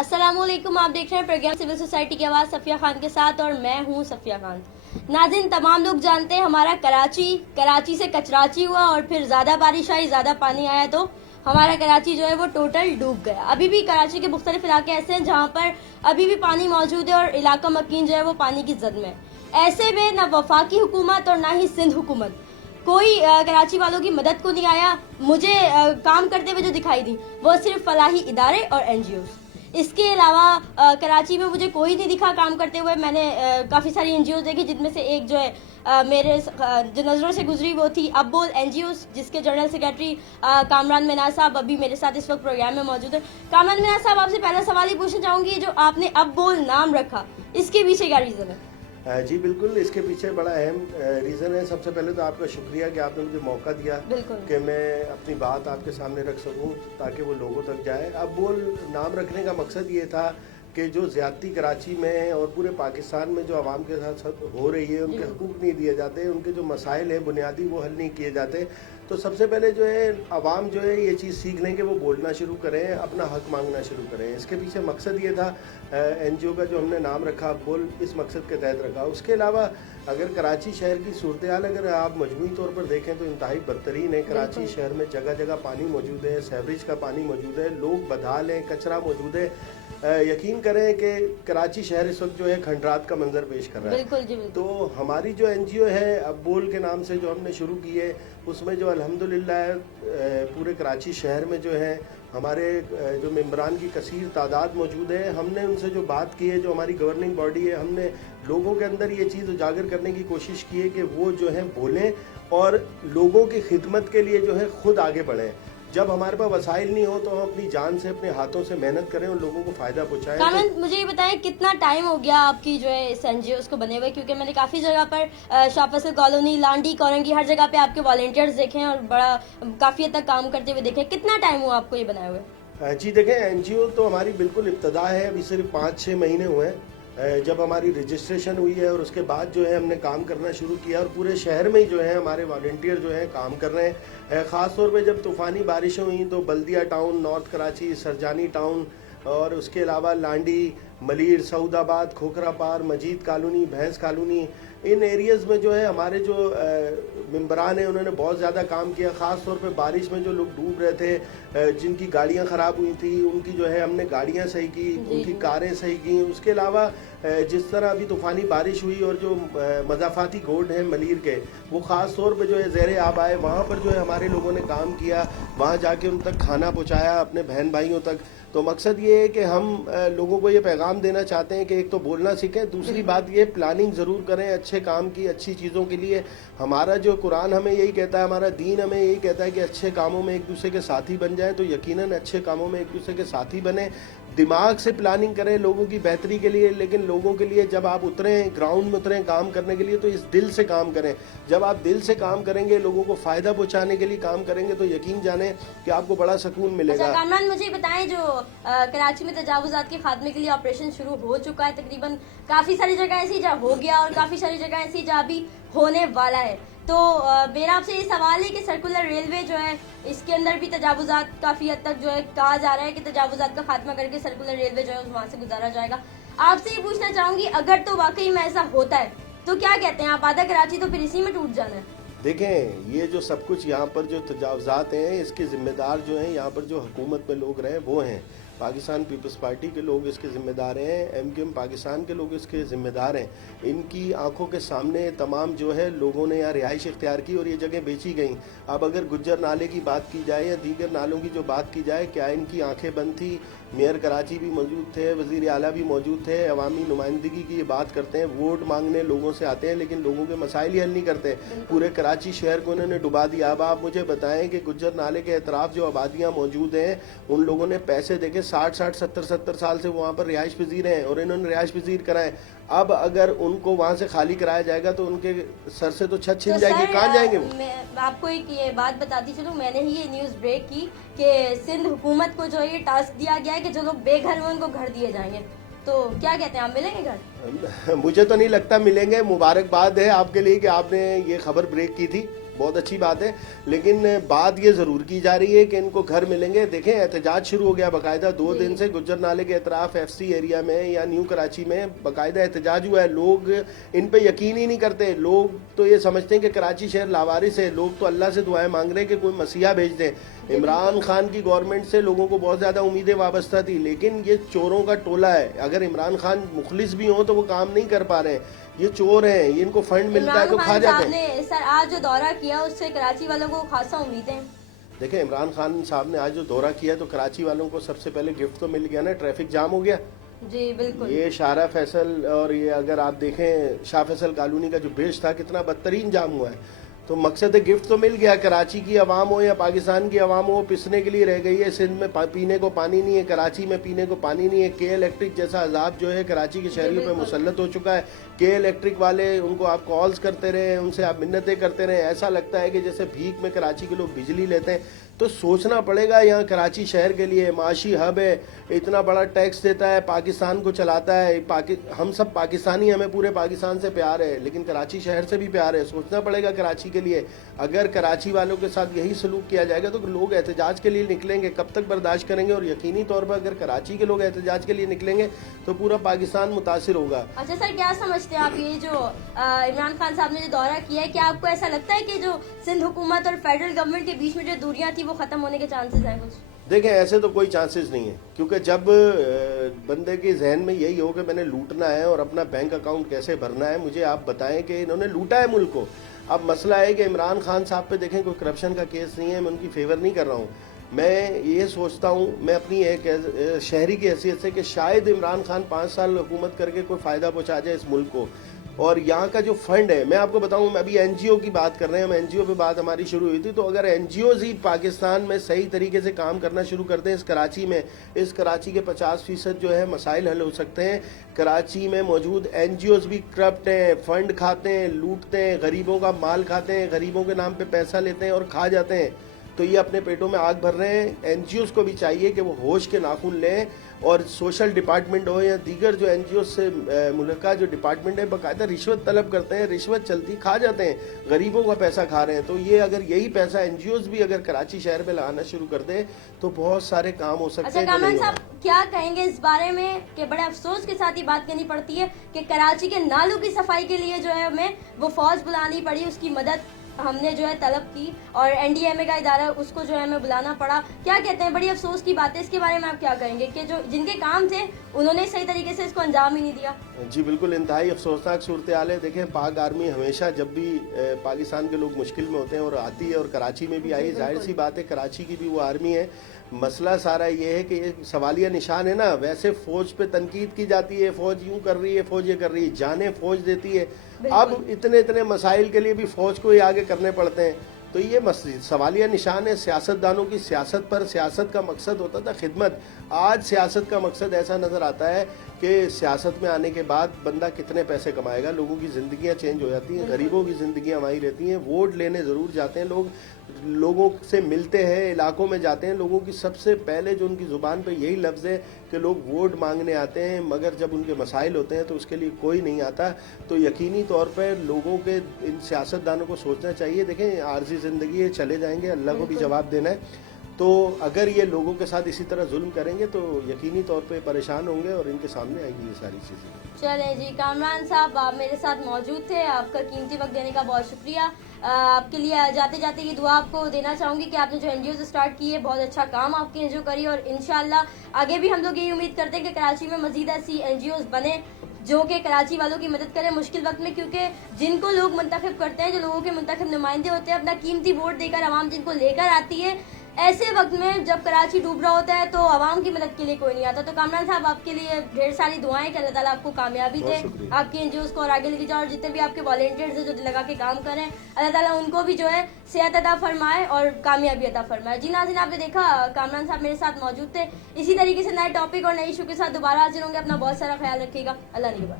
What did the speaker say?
अस्सलाम वालेकुम, आप देख रहे हैं प्रोग्राम सिविल सोसाइटी की आवाज़ सफिया खान के साथ और मैं हूं सफिया खान। नाज़रीन, तमाम लोग जानते हैं हमारा कराची से कचराची हुआ और फिर ज़्यादा बारिश आई, ज़्यादा पानी आया तो हमारा कराची जो है वो टोटल डूब गया। अभी भी कराची के मुख्तलिफ इलाके ऐसे हैं जहाँ पर अभी भी पानी मौजूद है और इलाका मकीन जो है वो पानी की जद में है। ऐसे में न वफाकी हुकूमत और ना ही सिंध हुकूमत कोई कराची वालों की मदद को नहीं आया। मुझे काम करते हुए जो दिखाई दी वो सिर्फ फलाही इदारे और NGOs। इसके अलावा कराची में मुझे कोई नहीं दिखा काम करते हुए। मैंने काफ़ी सारी NGOs देखी जिनमें से एक जो है मेरे जो नज़रों से गुजरी वो थी अब बोल NGOs, जिसके जनरल सेक्रेटरी कामरान मीनार साहब अभी मेरे साथ इस वक्त प्रोग्राम में मौजूद है। कामरान मीनार साहब, आपसे पहला सवाल ही पूछना चाहूँगी, जो आपने अब बोल नाम रखा इसके पीछे क्या रीज़न है? जी बिल्कुल, इसके पीछे बड़ा अहम रीज़न है। सबसे पहले तो आपका शुक्रिया कि आपने मुझे मौका दिया कि मैं अपनी बात आपके सामने रख सकूं ताकि वो लोगों तक जाए। अब बोल नाम रखने का मकसद ये था कि जो ज़्यादती कराची में और पूरे पाकिस्तान में जो आवाम के साथ हो रही है, उनके हकूक़ नहीं दिए जाते, उनके जो मसाइल हैं बुनियादी वो हल नहीं किए जाते। तो सबसे पहले जो है आवाम जो है ये चीज़ सीख लें कि वो बोलना शुरू करें, अपना हक मांगना शुरू करें। इसके पीछे मकसद ये था NGO का जो हमने नाम रखा बोल, इस मकसद के तहत रखा। उसके अलावा अगर कराची शहर की सूरत हाल अगर आप मजमूई तौर पर देखें तो इंतहाई बदतरीन है। कराची शहर में जगह जगह पानी मौजूद है, सीवरेज का पानी मौजूद है, लोग बदहाल हैं, कचरा मौजूद है। यकीन करें कि कराची शहर इस वक्त जो है खंडरात का मंजर पेश कर रहा है। बिल्कुल जी, बिल्कुल। तो हमारी जो NGO है अब बोल के नाम से जो हमने शुरू की है, उसमें जो अल्हम्दुलिल्लाह पूरे कराची शहर में जो है हमारे जो मेंबरान की कसीर तादाद मौजूद है। हमने उनसे जो बात की है, जो हमारी गवर्निंग बॉडी है, हमने लोगों के अंदर ये चीज़ उजागर करने की कोशिश की है कि वो जो है बोलें और लोगों की खिदमत के लिए जो है खुद आगे बढ़ें। जब हमारे पास वसाइल नहीं हो तो हम अपनी जान से, अपने हाथों से मेहनत करें और लोगों को फ़ायदा पहुँचाएं। कामरान, मुझे ये बताएं कितना टाइम हो गया आपकी जो है इस NGOs को बने हुए, क्योंकि मैंने काफ़ी जगह पर शाह फैसल कॉलोनी, लांडी, कोरंगी, हर जगह पे आपके वॉलंटियर्स देखे हैं और बड़ा काफ़ी हद तक काम करते हुए देखे। कितना टाइम हुआ आपको ये बनाए हुए? जी देखें, NGO तो हमारी बिल्कुल इब्तदा है, अभी सिर्फ 5-6 महीने हुए हैं जब हमारी रजिस्ट्रेशन हुई है और उसके बाद जो है हमने काम करना शुरू किया और पूरे शहर में ही जो है हमारे वॉलंटियर जो है काम कर रहे हैं। ख़ास तौर पे जब तूफ़ानी बारिशें हुई तो Baldia town, north Karachi, Surjani town और उसके अलावा लांडी, मलीर, सऊदाबाद, खोखरा पार, मजीद कॉलोनी, भैंस कॉलोनी, इन एरियाज़ में जो है हमारे जो मेंबरान हैं उन्होंने बहुत ज़्यादा काम किया। ख़ास तौर पे बारिश में जो लोग डूब रहे थे, जिनकी गाड़ियां ख़राब हुई थी, उनकी जो है हमने गाड़ियां सही की, उनकी कारें सही की। उसके अलावा जिस तरह अभी तूफ़ानी बारिश हुई और जो मज़ाफ़ाती गोड हैं मलीर के, वो ख़ास तौर पे जो है ज़ेरे आब आए, वहाँ पर जो है हमारे लोगों ने काम किया, वहाँ जाके उन तक खाना पहुँचाया अपने बहन भाइयों तक। तो मकसद ये है कि हम लोगों को ये पैगाम देना चाहते हैं कि एक तो बोलना सीखें, दूसरी बात ये प्लानिंग ज़रूर करें अच्छे काम की, अच्छी चीज़ों के लिए। हमारा जो कुरान हमें यही कहता है, हमारा दीन हमें यही कहता है कि अच्छे कामों में एक दूसरे के साथी बन जाएं। तो यकीनन अच्छे कामों में एक दूसरे के साथी बने, दिमाग से प्लानिंग करें लोगों की बेहतरी के लिए। लेकिन लोगों के लिए जब आप उतरें, ग्राउंड में उतरें काम करने के लिए, तो इस दिल से काम करें। जब आप दिल से काम करेंगे, लोगों को फ़ायदा पहुँचाने के लिए काम करेंगे, तो यकीन जाने कि आपको बड़ा सुकून मिलेगा। अच्छा कामरान, मुझे बताएं, जो कराची में तजावुज़ात के खात्मे के लिए ऑपरेशन शुरू हो चुका है, तकरीबन काफ़ी सारी जगह ऐसी जहाँ हो गया और काफ़ी सारी जगह ऐसी जहाँ भी होने वाला है। तो मेरा आपसे ये सवाल है कि सर्कुलर रेलवे जो है इसके अंदर भी तजावुज़ात काफ़ी हद तक जो है कहा जा रहा है कि तजावुज़ात का खात्मा करके सर्कुलर रेलवे जो है वहाँ से गुजारा जाएगा। आपसे ये पूछना चाहूँगी, अगर तो वाकई में ऐसा होता है तो क्या कहते हैं आप, आधा कराची तो फिर इसी में टूट जाना है? देखें, ये जो सब कुछ यहाँ पर जो तजावुज़ात हैं, इसके ज़िम्मेदार जो हैं यहाँ पर जो हुकूमत में लोग रहे वो हैं पाकिस्तान पीपल्स पार्टी के लोग इसके ज़िम्मेदार हैं, MQM पाकिस्तान के लोग इसके ज़िम्मेदार हैं। इनकी आंखों के सामने तमाम जो है लोगों ने यहाँ रिहाइश इख्तियार की और ये जगह बेची गई। अब अगर गुज्जर नाले की बात की जाए या दीगर नालों की जो बात की जाए, क्या इनकी आंखें बंद थी? मेयर कराची भी मौजूद थे, वज़ीर आला भी मौजूद थे, अवामी नुमाइंदगी की ये बात करते हैं, वोट मांगने लोगों से आते हैं, लेकिन लोगों के मसाइल ही हल नहीं करते। पूरे कराची शहर को इन्होंने डुबा दिया। अब आप मुझे बताएं कि गुज्जर नाले के अतराफ़ जो आबादियाँ मौजूद हैं, उन लोगों ने पैसे देके 60-60, 70-70 साल से वहाँ पर रिहाइश पजीर हैं और इन्होंने रिहाइश पजीर कराएं। अब अगर उनको वहाँ से खाली कराया जाएगा तो उनके सर से तो छत छिन जाएगी, कहाँ जाएंगे वो? मैं आपको एक ये बात बताती चलूँ, मैंने ही ये न्यूज़ ब्रेक की कि सिंध हुकूमत को जो है ये टास्क दिया गया है कि जो लोग बेघर हैं उनको घर दिए जाएंगे। तो क्या कहते हैं, आप मिलेंगे घर? मुझे तो नहीं लगता मिलेंगे। मुबारकबाद है आपके लिए कि आपने ये खबर ब्रेक की थी। بہت اچھی بات ہے، لیکن بات یہ ضرور کی جا رہی ہے کہ ان کو گھر ملیں گے. دیکھیں احتجاج شروع ہو گیا باقاعدہ 2 دن سے گجر نالے کے اطراف FC ایریا میں یا نیو کراچی میں باقاعدہ احتجاج ہوا ہے. لوگ ان پہ یقین ہی نہیں کرتے. لوگ تو یہ سمجھتے ہیں کہ کراچی شہر لاوارث ہے. لوگ تو اللہ سے دعائیں مانگ رہے ہیں کہ کوئی مسیحا بھیج دیں. عمران خان کی گورنمنٹ سے لوگوں کو بہت زیادہ امیدیں وابستہ تھی، لیکن یہ چوروں کا ٹولہ ہے. اگر عمران خان مخلص بھی ہوں تو وہ کام نہیں کر پا رہے ہیں. یہ چور ہیں، یہ ان کو فنڈ ملتا ہے تو کھا جاتے ہیں. نے سر آج جو دورہ کیا اس سے کراچی والوں کو خاصا امیدیں. دیکھیں عمران خان صاحب نے آج جو دورہ کیا تو کراچی والوں کو سب سے پہلے گفٹ تو مل گیا نا، ٹریفک جام ہو گیا. جی بالکل. یہ شارع فیصل اور یہ اگر آپ دیکھیں شاہ فیصل کالونی کا جو برج تھا کتنا بدترین جام ہوا ہے. تو مقصد گفٹ تو مل گیا. کراچی کی عوام ہو یا پاکستان کی عوام ہو پسنے کے لیے رہ گئی ہے. سندھ میں پینے کو پانی نہیں ہے، کراچی میں پینے کو پانی نہیں ہے. کے الیکٹرک جیسا عذاب جو ہے کراچی کے شہریوں پہ مسلط ہو چکا ہے. کے الیکٹرک والے ان کو آپ کالز کرتے رہے، ان سے آپ منتیں کرتے رہے، ایسا لگتا ہے کہ جیسے بھیک میں کراچی کے لوگ بجلی لیتے ہیں. تو سوچنا پڑے گا. یہاں کراچی شہر کے لیے معاشی ہب ہے، اتنا بڑا ٹیکس دیتا ہے، پاکستان کو چلاتا ہے. ہم سب پاکستانی، ہمیں پورے پاکستان سے پیار ہے، لیکن کراچی شہر سے بھی پیار ہے. سوچنا پڑے گا کراچی کے لیے. اگر کراچی والوں کے ساتھ یہی سلوک کیا جائے گا تو لوگ احتجاج کے لیے نکلیں گے. کب تک برداشت کریں گے؟ اور یقینی طور پر اگر کراچی کے لوگ احتجاج کے لیے نکلیں گے تو پورا پاکستان متاثر ہوگا. اچھا سر، کیا سمجھتے ہیں آپ یہ جو عمران خان صاحب نے جو دورہ کیا ہے، کیا آپ کو ایسا لگتا ہے کہ جو سندھ حکومت اور فیڈرل گورنمنٹ کے بیچ میں جو دوریاں تھیں وہ ختم ہونے کے چانسز ہیں کچھ؟ دیکھیں ایسے تو کوئی چانسز نہیں ہے، کیونکہ جب بندے کے ذہن میں یہی ہو کہ میں نے لوٹنا ہے اور اپنا بینک اکاؤنٹ کیسے بھرنا ہے. مجھے آپ بتائیں کہ انہوں نے لوٹا ہے ملک کو. اب مسئلہ ہے کہ عمران خان صاحب پہ دیکھیں کوئی کرپشن کا کیس نہیں ہے. میں ان کی فیور نہیں کر رہا ہوں. میں یہ سوچتا ہوں، میں اپنی ایک شہری کی حیثیت سے، کہ شاید عمران خان 5 سال حکومت کر کے کوئی فائدہ پہنچا جائے اس ملک کو. اور یہاں کا جو فنڈ ہے، میں آپ کو بتاؤں، ابھی NGO کی بات کر رہے ہیں ہم، NGO پہ بات ہماری شروع ہوئی تھی. تو اگر NGOز ہی پاکستان میں صحیح طریقے سے کام کرنا شروع کرتے ہیں اس کراچی کے 50% جو ہے مسائل حل ہو سکتے ہیں. کراچی میں موجود NGOز بھی کرپٹ ہیں، فنڈ کھاتے ہیں، لوٹتے ہیں، غریبوں کا مال کھاتے ہیں، غریبوں کے نام پہ پیسہ لیتے ہیں اور کھا جاتے ہیں. تو یہ اپنے پیٹوں میں آگ بھر رہے ہیں. NGOز کو بھی چاہیے کہ وہ ہوش کے ناخن لیں، اور سوشل ڈپارٹمنٹ ہو یا دیگر جو NGOز سے ملکہ جو ڈپارٹمنٹ ہے باقاعدہ رشوت طلب کرتے ہیں، رشوت چلتی کھا جاتے ہیں، غریبوں کا پیسہ کھا رہے ہیں. تو یہ اگر یہی پیسہ NGOز بھی اگر کراچی شہر میں لگانا شروع کر دیں تو بہت سارے کام ہو سکتے ہیں. اچھا کامران صاحب کیا کہیں گے اس بارے میں کہ بڑے افسوس کے ساتھ یہ بات کہنی پڑتی ہے کہ کراچی کے نالوں کی صفائی کے لیے جو ہے ہمیں وہ فوج بلانی پڑی، اس کی مدد ہم نے جو ہے طلب کی، اور NDMA کا ادارہ اس کو جو ہے ہمیں بلانا پڑا. کیا کہتے ہیں، بڑی افسوس کی بات ہے. اس کے بارے میں آپ کیا کہیں گے کہ جو جن کے کام تھے انہوں نے صحیح طریقے سے اس کو انجام ہی نہیں دیا؟ جی بالکل انتہائی افسوسناک صورتحال ہے. دیکھیں پاک آرمی ہمیشہ جب بھی پاکستان کے لوگ مشکل میں ہوتے ہیں اور آتی ہے، اور کراچی میں بھی آئی، ظاہر سی بات ہے کراچی کی بھی وہ آرمی ہے. مسئلہ سارا یہ ہے کہ یہ سوالیہ نشان ہے نا. ویسے فوج پہ تنقید کی جاتی ہے، فوج یوں کر رہی ہے، فوج یہ کر رہی ہے، جانیں فوج دیتی ہے. اب اتنے مسائل کے لیے بھی فوج کو ہی آگے کرنے پڑتے ہیں. تو یہ سوالیہ نشان ہے سیاستدانوں کی سیاست پر. سیاست کا مقصد ہوتا تھا خدمت. آج سیاست کا مقصد ایسا نظر آتا ہے کہ سیاست میں آنے کے بعد بندہ کتنے پیسے کمائے گا. لوگوں کی زندگیاں چینج ہو جاتی ہیں، غریبوں کی زندگیاں وہیں رہتی ہیں. ووٹ لینے ضرور جاتے ہیں لوگ، لوگوں سے ملتے ہیں، علاقوں میں جاتے ہیں. لوگوں کی سب سے پہلے جو ان کی زبان پہ یہی لفظ ہے کہ لوگ ووٹ مانگنے آتے ہیں، مگر جب ان کے مسائل ہوتے ہیں تو اس کے لیے کوئی نہیں آتا. تو یقینی طور پر لوگوں کے ان سیاستدانوں کو سوچنا چاہیے. دیکھیں عارضی زندگی ہے، چلے جائیں گے، اللہ کو بھی جواب دینا ہے. تو اگر یہ لوگوں کے ساتھ اسی طرح ظلم کریں گے تو یقینی طور پہ پریشان ہوں گے اور ان کے سامنے آئے گی یہ ساری چیزیں. چلیں جی کامران صاحب، آپ میرے ساتھ موجود تھے، آپ کا قیمتی وقت دینے کا بہت شکریہ. آپ کے لیے جاتے جاتے یہ دعا آپ کو دینا چاہوں گی کہ آپ نے جو NGOز اسٹارٹ کی ہے بہت اچھا کام آپ کی NGO کری، اور انشاءاللہ آگے بھی ہم لوگ یہی امید کرتے ہیں کہ کراچی میں مزید ایسی NGOز بنے جو کہ کراچی والوں کی مدد کریں مشکل وقت میں. کیونکہ جن کو لوگ منتخب کرتے ہیں، جو لوگوں کے منتخب نمائندے ہوتے ہیں، اپنا قیمتی ووٹ دے کر عوام جن کو لے کر آتی ہے، ایسے وقت میں جب کراچی ڈوب رہا ہوتا ہے تو عوام کی مدد کے لیے کوئی نہیں آتا. تو کامران صاحب آپ کے لیے ڈھیر ساری دعائیں کہ اللہ تعالیٰ آپ کو کامیابی دے، آپ کی NGOز کو اور آگے لے کے جاؤ، اور جتنے بھی آپ کے والنٹیئرز ہیں جو دل لگا کے کام کریں، اللہ تعالیٰ ان کو بھی جو ہے صحت عطا فرمائے اور کامیابی عطا فرمائے. جی ناظرین، آپ نے دیکھا کامران صاحب میرے ساتھ موجود تھے. اسی طریقے سے نئے ٹاپک اور نئی ایشو کے ساتھ دوبارہ حاضر ہوں گے. اپنا بہت سارا خیال رکھیے گا. اللہ نگہبان.